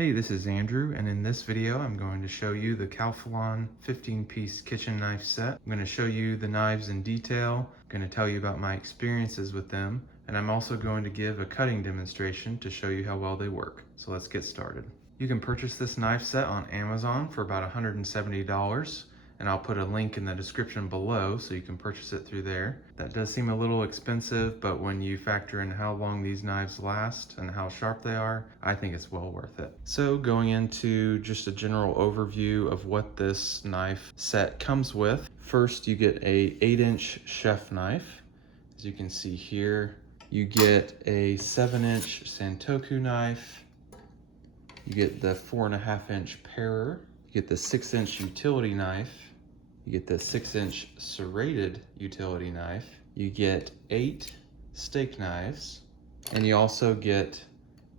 Hey, this is Andrew, and in this video I'm going to show you the Calphalon 15-piece kitchen knife set. I'm going to show you the knives in detail, I'm going to tell you about my experiences with them, and I'm also going to give a cutting demonstration to show you how well they work. So let's get started. You can purchase this knife set on Amazon for about $170. And I'll put a link in the description below so you can purchase it through there. That does seem a little expensive, but when you factor in how long these knives last and how sharp they are, I think it's well worth it. So going into just a general overview of what this knife set comes with. First, you get a 8-inch chef knife. As you can see here, you get a 7-inch Santoku knife. You get the 4.5-inch parer. You get the 6-inch utility knife. You get the 6-inch serrated utility knife. You get 8 steak knives, and you also get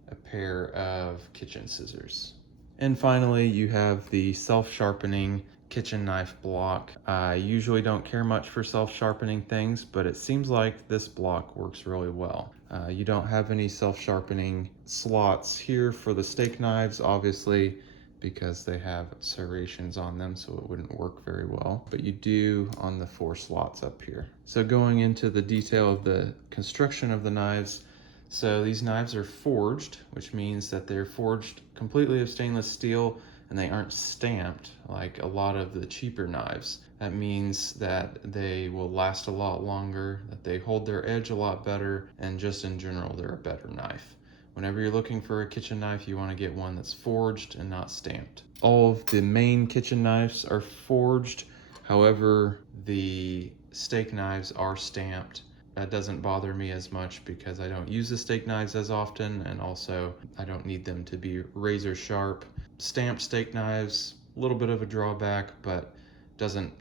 a pair of kitchen scissors. And finally, you have the self-sharpening kitchen knife block. I usually don't care much for self-sharpening things, but it seems like this block works really well. You don't have any self-sharpening slots here for the steak knives, obviously, because they have serrations on them, so it wouldn't work very well. But you do on the 4 slots up here. So going into the detail of the construction of the knives, so these knives are forged, which means that they're forged completely of stainless steel and they aren't stamped like a lot of the cheaper knives. That means that they will last a lot longer, that they hold their edge a lot better, and just in general, they're a better knife. Whenever you're looking for a kitchen knife, you want to get one that's forged and not stamped. All of the main kitchen knives are forged. However, the steak knives are stamped. That doesn't bother me as much because I don't use the steak knives as often, and also I don't need them to be razor sharp. Stamped steak knives, a little bit of a drawback, but doesn't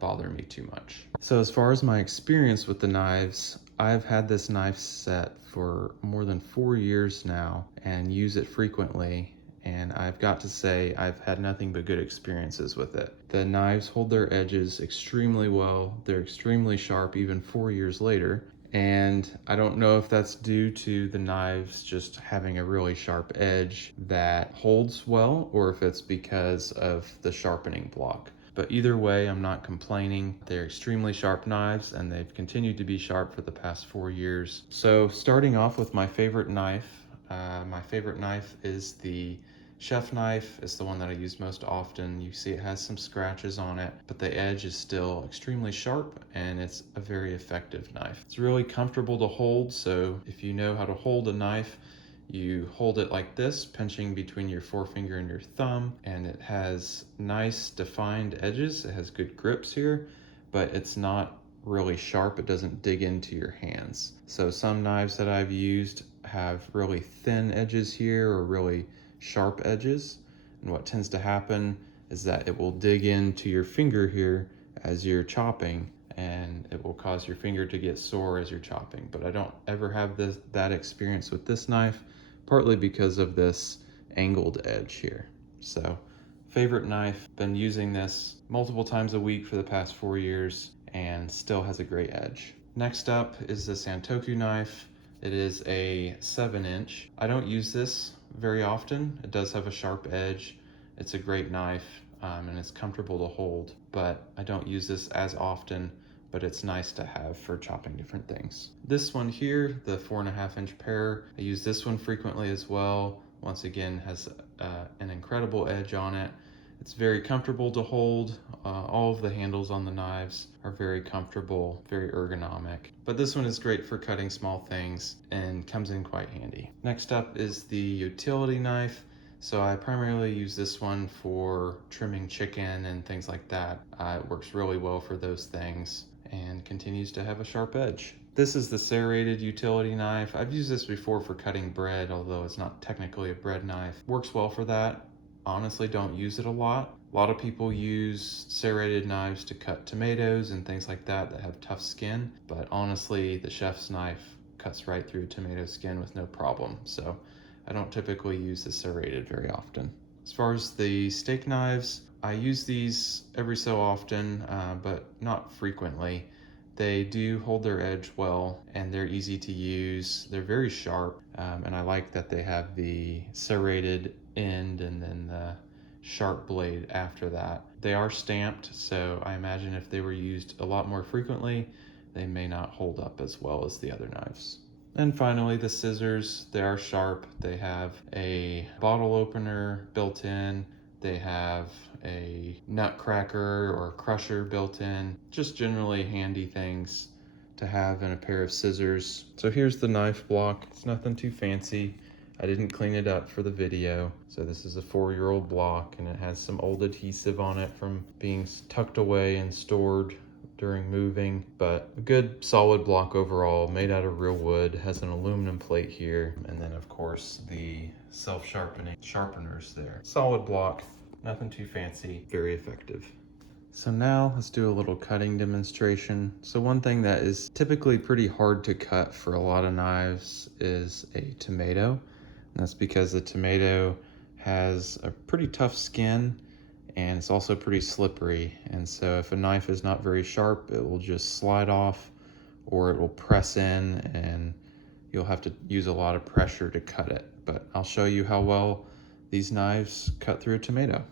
bother me too much. So as far as my experience with the knives, I've had this knife set for more than 4 years now and use it frequently, and I've got to say I've had nothing but good experiences with it. The knives hold their edges extremely well. They're extremely sharp even 4 years later, and I don't know if that's due to the knives just having a really sharp edge that holds well, or if it's because of the sharpening block. But either way, I'm not complaining. They're extremely sharp knives, and they've continued to be sharp for the past 4 years. So starting off with my favorite knife is the chef knife. It's the one that I use most often. You see it has some scratches on it, but the edge is still extremely sharp, and it's a very effective knife. It's really comfortable to hold, so if you know how to hold a knife, you hold it like this, pinching between your forefinger and your thumb, and it has nice defined edges. It has good grips here, but it's not really sharp. It doesn't dig into your hands. So some knives that I've used have really thin edges here or really sharp edges, and what tends to happen is that it will dig into your finger here as you're chopping, and it will cause your finger to get sore as you're chopping. But I don't ever have that experience with this knife, partly because of this angled edge here. So favorite knife, been using this multiple times a week for the past 4 years and still has a great edge. Next up is the Santoku knife. It is a 7-inch. I don't use this very often. It does have a sharp edge. It's a great knife, and it's comfortable to hold, but I don't use this as often, but it's nice to have for chopping different things. This one here, the 4.5-inch parer, I use this one frequently as well. Once again, has an incredible edge on it. It's very comfortable to hold. All of the handles on the knives are very comfortable, very ergonomic. But this one is great for cutting small things and comes in quite handy. Next up is the utility knife. So I primarily use this one for trimming chicken and things like that. It works really well for those things and continues to have a sharp edge. This is the serrated utility knife. I've used this before for cutting bread, although it's not technically a bread knife. Works well for that. Honestly, don't use it a lot. A lot of people use serrated knives to cut tomatoes and things like that have tough skin, but honestly, the chef's knife cuts right through tomato skin with no problem. So I don't typically use the serrated very often. As far as the steak knives, I use these every so often, but not frequently. They do hold their edge well, and they're easy to use. They're very sharp, and I like that they have the serrated end and then the sharp blade after that. They are stamped, so I imagine if they were used a lot more frequently, they may not hold up as well as the other knives. And finally, the scissors, they are sharp. They have a bottle opener built in. They have a nut cracker or crusher built in. Just generally handy things to have in a pair of scissors. So here's the knife block. It's nothing too fancy. I didn't clean it up for the video. So this is a 4-year-old block, and it has some old adhesive on it from being tucked away and stored during moving, but a good solid block overall, made out of real wood, has an aluminum plate here, and then of course the self-sharpening sharpeners there. Solid block, nothing too fancy, very effective. So now let's do a little cutting demonstration. So one thing that is typically pretty hard to cut for a lot of knives is a tomato. And that's because the tomato has a pretty tough skin and it's also pretty slippery. And so if a knife is not very sharp, it will just slide off or it will press in and you'll have to use a lot of pressure to cut it. But I'll show you how well these knives cut through a tomato.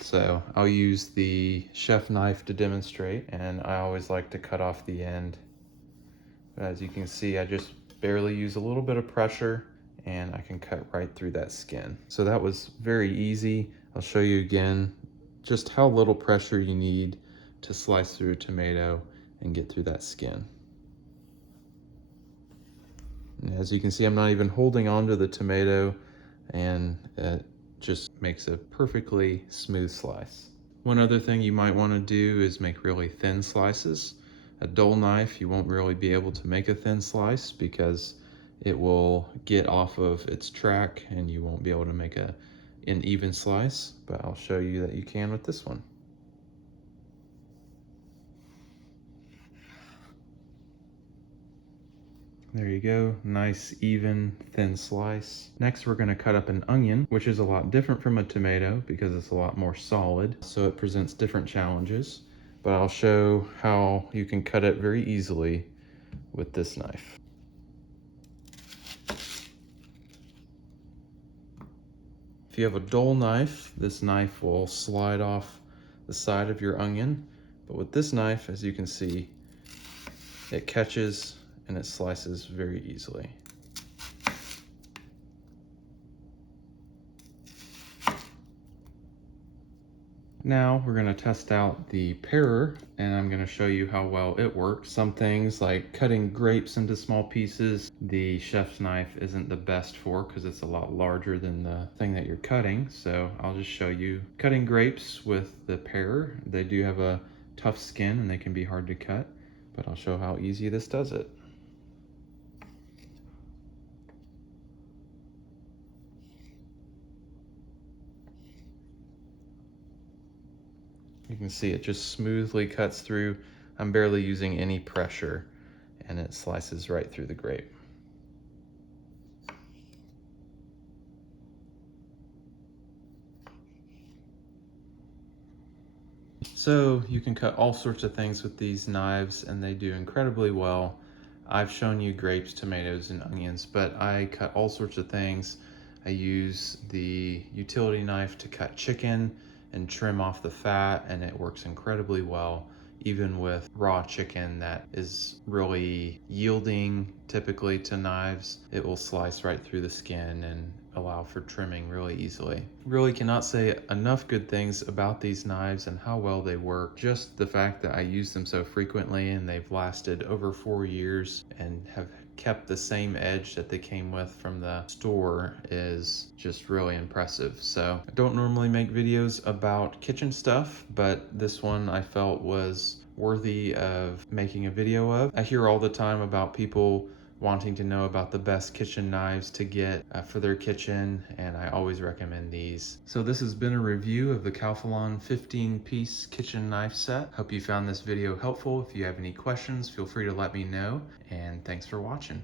So I'll use the chef knife to demonstrate, and I always like to cut off the end. But as you can see, I just barely use a little bit of pressure and I can cut right through that skin. So that was very easy. I'll show you again just how little pressure you need to slice through a tomato and get through that skin. And as you can see, I'm not even holding onto the tomato, and it just makes a perfectly smooth slice. One other thing you might want to do is make really thin slices. A dull knife, you won't really be able to make a thin slice because it will get off of its track and you won't be able to make an even slice, but I'll show you that you can with this one. There you go, nice, even, thin slice. Next, we're gonna cut up an onion, which is a lot different from a tomato because it's a lot more solid, so it presents different challenges. But I'll show how you can cut it very easily with this knife. If you have a dull knife, this knife will slide off the side of your onion. But with this knife, as you can see, it catches and it slices very easily. Now we're going to test out the parer, and I'm going to show you how well it works. Some things like cutting grapes into small pieces, the chef's knife isn't the best for because it's a lot larger than the thing that you're cutting. So I'll just show you cutting grapes with the parer. They do have a tough skin and they can be hard to cut, but I'll show how easy this does it. You can see it just smoothly cuts through. I'm barely using any pressure and it slices right through the grape. So you can cut all sorts of things with these knives and they do incredibly well. I've shown you grapes, tomatoes, and onions, but I cut all sorts of things. I use the utility knife to cut chicken and trim off the fat, and it works incredibly well even with raw chicken that is really yielding typically to knives. It will slice right through the skin and allow for trimming really easily. Really cannot say enough good things about these knives and how well they work. Just the fact that I use them so frequently and they've lasted over 4 years and have kept the same edge that they came with from the store is just really impressive. So I don't normally make videos about kitchen stuff, but this one I felt was worthy of making a video of. I hear all the time about people wanting to know about the best kitchen knives to get for their kitchen, and I always recommend these. So this has been a review of the Calphalon 15-piece kitchen knife set. Hope you found this video helpful. If you have any questions, feel free to let me know, and thanks for watching.